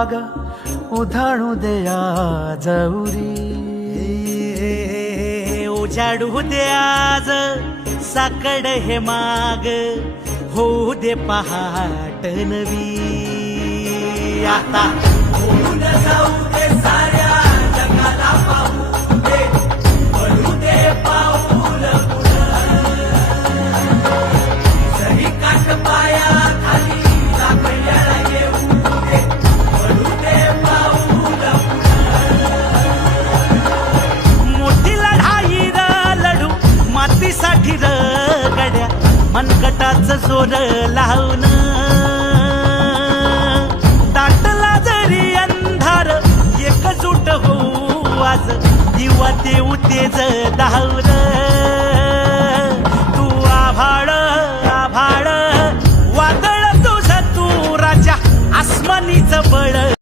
आग उधाणू दे आज उरी उजाडू दे आज साकड हे माग होऊ दे पहाट नवी आता होऊन जाऊ दे साऱ्या जगाला पाहू दे पडू दे पाऊल सही काठ पाया खाली लागल्याला येऊ दे पडू दे पाऊल मोठी लढाई र लढू मातीसाठी र गड्या मनगटाचं जोर लावून दाटला जरी अंधार एकजूट होऊ आज दिवा देऊ तेज धावून